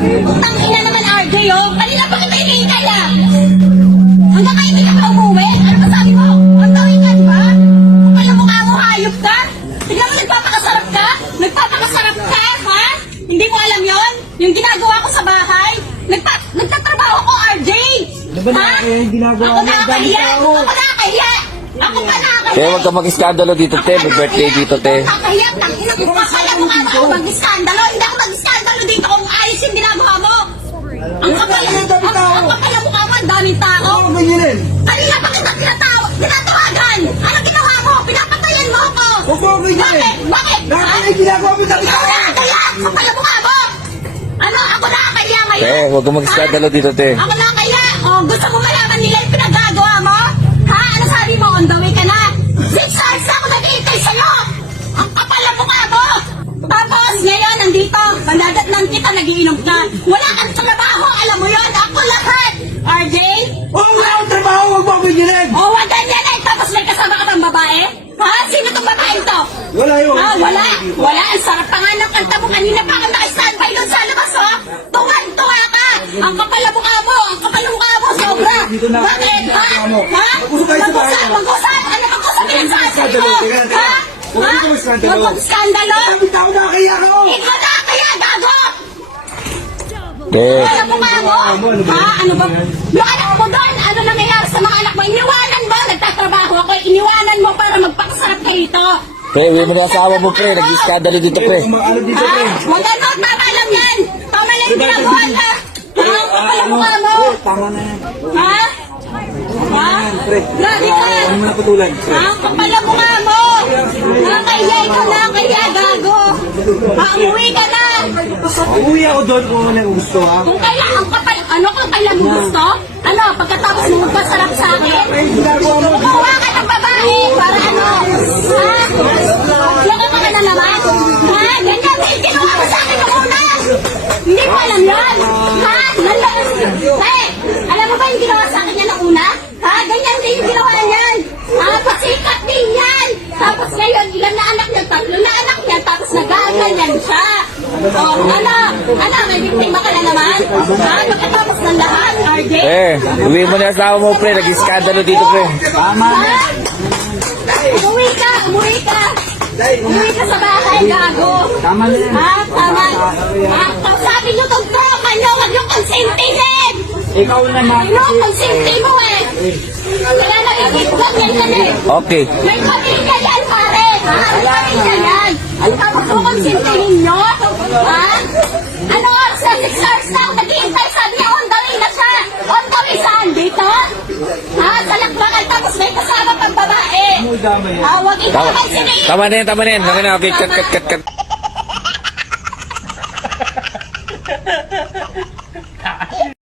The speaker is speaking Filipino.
Putang ina naman, RJ, oh. Kanina pa kita hinihintay, ah. Hanggang kayo hindi ka pa umuwi? Ano ba sabi mo? Ang tawin ka, di ba? Kung pala mukha mo, hayop ka? Tignan mo, nagpapakasarap ka? Nagpapakasarap ka, ha? Hindi mo alam yon? Yung ginagawa ko sa bahay? Nagtatrabaho ko, RJ! Ha? Ako nakakahiya! Ako nakakahiya! Ako pa nakakahiya! Te, huwag ka mag-iskandalo dito, te. May birthday dito, te. Nakakahiya! Tangina ko pa pala mukha mo ako mag-iskandalo! Hindi ako mag-iskandalo dito kung ayos yung ginagawa mo! Ang kapal mukha mo, ang daming tao! Kanina pa kita tinatawagan! Ano ginawa mo? Pinapatayan mo ako! Bakit? Bakit? Nakakahiya! Kapal mukha mo! Ano? Ako nakakahiya ngayon? Te, huwag ka mag-iskandalo dito, te. Ako nakakahiya! O, gusto mo malaman nila yung pinagagawa mo? Ha? Ano sabi mo? On the way ka na? 6 hours na ako nag-iintay sa'yo! Ang kapal na mukha mo! Tapos, ngayon, nandito, pandadatnan kita, nagiinom ka. Wala kang trabaho, alam mo yun? Ako lahat! RJ? Wala akong trabaho, huwag mo ako ginag! O, wag ganyan eh! Tapos may kasama ka bang babae? Ha? Sino tong babae to? Wala yun. Ha? Wala! Wala! Ang sarap pa nga ng kanta mo. Kanina pa ako naka-standby doon sa labas, oh! Tuwan-tuwa ka! Ang kapal na mukha mo! Ang kapal na mukha mo! Sobra! Bakit? Ha? Ha? Mag-usap! Mag-usap! Ano mag-usap pinagsasabi mo? Ha? Ha? Mag-skandalo? Bakit ako nakakaya ako? Ikaw na kaya, gago! Te, Ano mukha mo? Ha? Ano ba? Yung anak mo doon, ano nangyayari sa mga anak mo? Iniwanan mo! Nagtatrabaho ako. Iniwanan mo para magpakasarap kayo ito. te, uwi mo na asawa mo, pre. Nag-iskandalo dito, pre. Ano dito, Ha? pre? Huwag ano, tama lang yan! Tama lang yung ginagawa na! Ha? Ang kapal ang mukha mo! Tama na yan. Ha? Ha? Grabe ka! Ano mo naputulan? Ha? Ang kapal ang mukha mo! Nakakahiya ikaw na, kaya gago! Ha? Umuwi ka na! Uuwi ako doon kung ano yung gusto, ha? Kung kailan, ang kapal, ano kung kailan mo gusto? Ano, pagkatapos mo magpasarap sa akin? Kumawa ka ng babae para ano? Ha? Laka ka na naman? Ha? Ganyan din, ginawa mo sa akin noong una! Hindi mo alam yan! Ha? Hey, alam mo ba yung ginawa sa akin yan noong una? Ha? Ganyan din yung ginawa niyan! Ha? Pasikat din yan! Tapos ngayon, ilan na anak niya? 3 na anak niya, tapos nagaganyan siya! O, ano? Ano? May biktima ka na naman? Ha? Pagkatapos ng lahat, RJ? Te, uwi mo na asawa mo, pre. Nag-iskandalo dito, pre. Tama na. Ha? Umuwi ka! Umuwi ka! Umuwi ka sa bahay, gago! Tama na yan. Ha? Tama! Ha? Sabi niyo itong tropa niyo, huwag niyo konsentihin! Ikaw naman. Ano? Konsenti mo eh! Kaya nagigitwan yan yan eh! Okay. May pamilya yan, pare! Ha? May pamilya yan! Ang tapos mo konsentihin niyo? Ha? Ano? Sa 6 hours na ako nag-iintay, sabi niya on the way na siya! On the way saan? Dito? Ha? Sa lakbakan, tapos may kasama pang babae! Dama yan. Ah, huwag ikaw Tama. konsentihin! Tama na yan, tama na yan. Okay, cut.